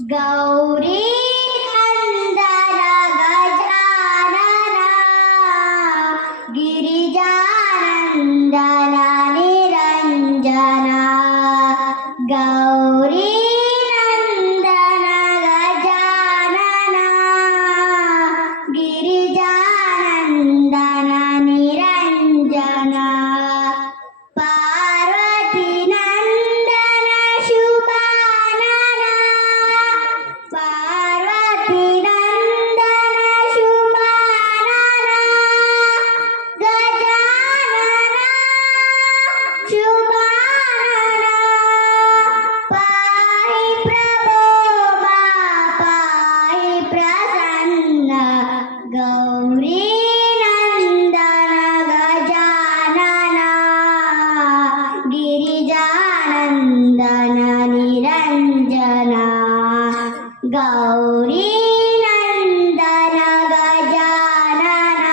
ಗೌರಿ ನಂದನ ಗಜಾನನ ಗಿರಿಜಾನಂದನ ನಿರಂಜನ ಗೌರಿ ನಂದನ ಗಜಾನನ ಗಿರಿಜಾನಂದನ ನಿರಂಜನ ಪಾರ್ವತಿ ನಂದನ ಶುಭಾನನ ಪಾರ್ವತಿ ನಂದನ ಶುಭಾನನ ಗಜಾನನ ಶುಭಾನನ ಪಾಹಿ ಪ್ರಭೋ ಮಾ ಪಾಹಿ ಪ್ರಸನ್ನ ಗೌರಿ ನಂದನ ಗಜಾನನ ಗಿರಿಜಾನಂದನ ನಿರಂಜನ ಗೌರಿ ನಂದನ ಗಜಾನನ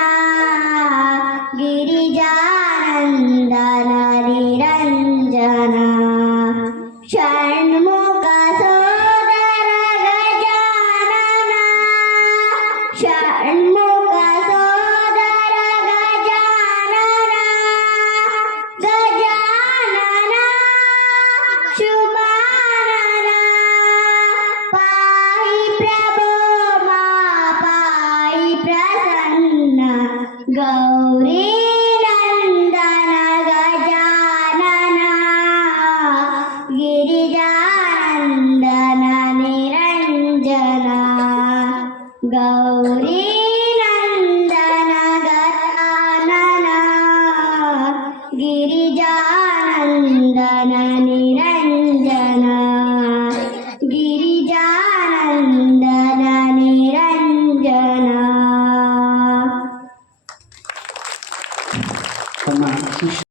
ಗಿರಿಜಾನಂದನ ನಿರಂಜನ ಷಣ್ಮುಖ ಸೋದರ ಗಜಾನನ ಷಣ್ಮುಖ ಸೋದರ ಗಜಾನನ ಗಜಾನನ ಶುಭಾನನ ಪಾಹಿ ಪ್ರಭೋ ಮಾ ಪಾಹಿ ಪ್ರಸನ್ನ ಗೌರಿ ನಂದನ ಗಜಾನನ ಗಿರಿಜಾನಂದನ ನಿರಂಜನ ಗೌರಿ ನಂದನ ಗಜಾನನ ಗಿರಿಜಾನಂದನ ನಿರಂಜನ ಗಿರಿಜಾನಂದನ ನಿರಂಜನ ತಮ್ಮ ಶಿಷ್ಯ